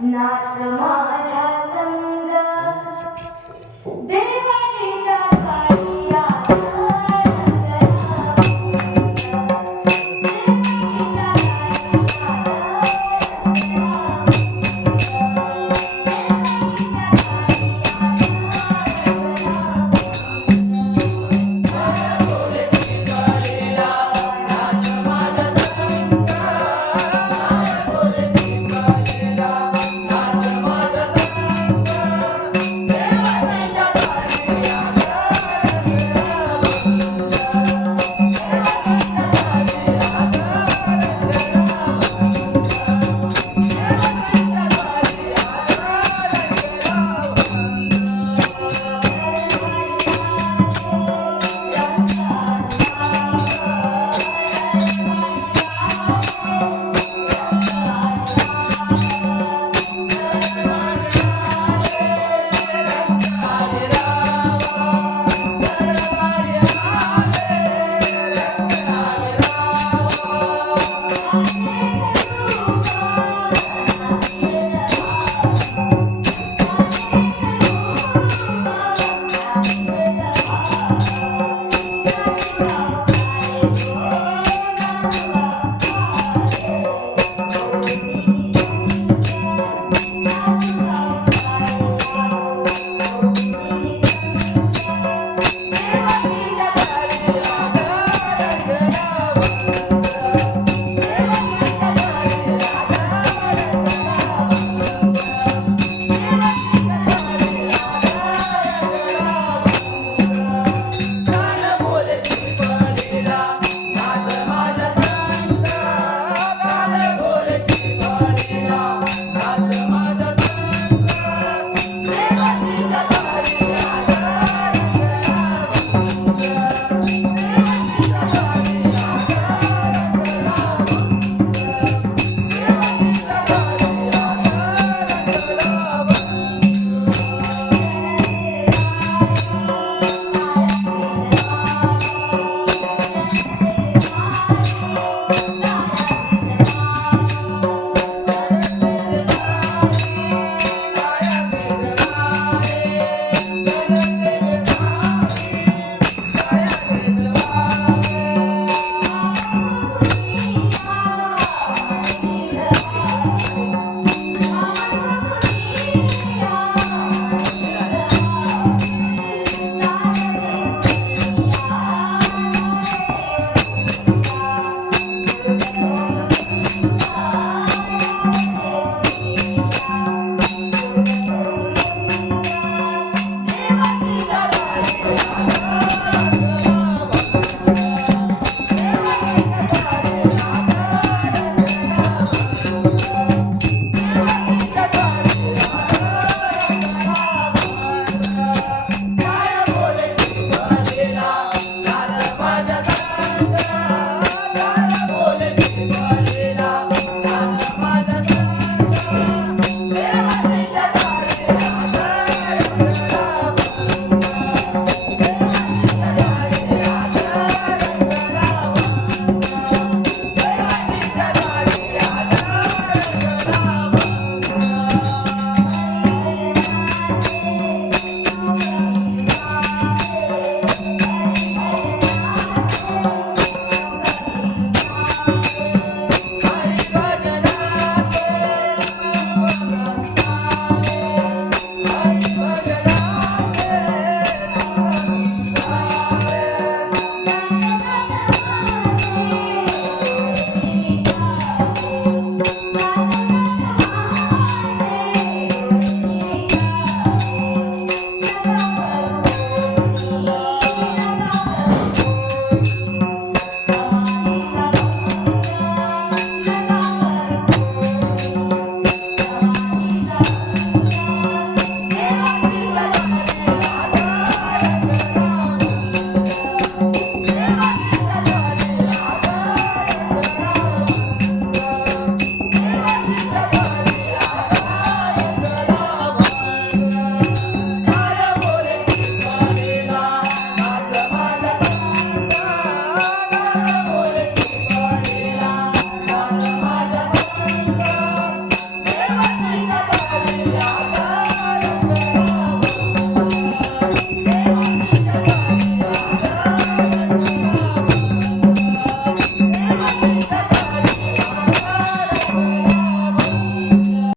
not the mother.